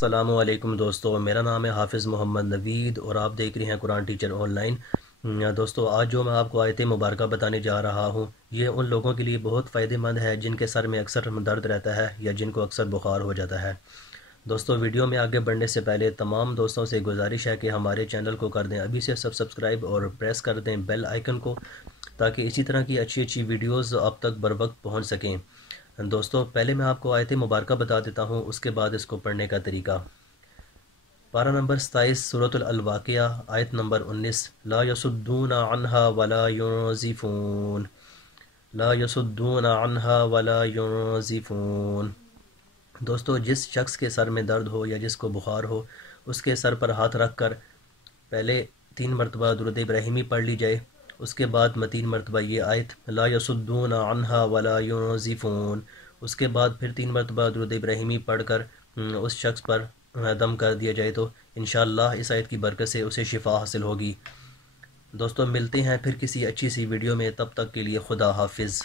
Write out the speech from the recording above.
अस्सलामुअलैकुम दोस्तों, मेरा नाम है हाफिज़ मोहम्मद नवीद और आप देख रहे हैं कुरान टीचर ऑनलाइन। दोस्तों, आज जो मैं आपको आयत मुबारक बताने जा रहा हूँ, ये उन लोगों के लिए बहुत फ़ायदेमंद है जिनके सर में अक्सर दर्द रहता है या जिनको अक्सर बुखार हो जाता है। दोस्तों, वीडियो में आगे बढ़ने से पहले तमाम दोस्तों से गुजारिश है कि हमारे चैनल को कर दें अभी से सब्सक्राइब और प्रेस कर दें बेल आइकन को, ताकि इसी तरह की अच्छी अच्छी वीडियोज़ आप तक बर वक्त पहुँच सकें। दोस्तों, पहले मैं आपको आयत मुबारक बता देता हूँ, उसके बाद इसको पढ़ने का तरीका। पारा नंबर 27 सूरतुल अल-वाक़िया, आयत नंबर 19। ला यसुद्दूना अन्हा वला युनज़िफून, ला यसुद्दूना अन्हा वला युनज़िफून। दोस्तों, जिस शख्स के सर में दर्द हो या जिसको बुखार हो, उसके सर पर हाथ रख कर पहले 3 मरतबा दुरूद इब्राहिमी पढ़ ली जाए। उसके बाद 3 मरतबा ये आयत ला यसुद्दूना अन्हा वला युनज़िफून, उसके बाद फिर 3 मरतबा दुरूद इब्राहिमी पढ़ कर उस शख्स पर दम कर दिया जाए तो इंशाअल्लाह इस आयत की बरकत से उसे शिफा हासिल होगी। दोस्तों, मिलते हैं फिर किसी अच्छी सी वीडियो में, तब तक के लिए खुदा हाफिज़।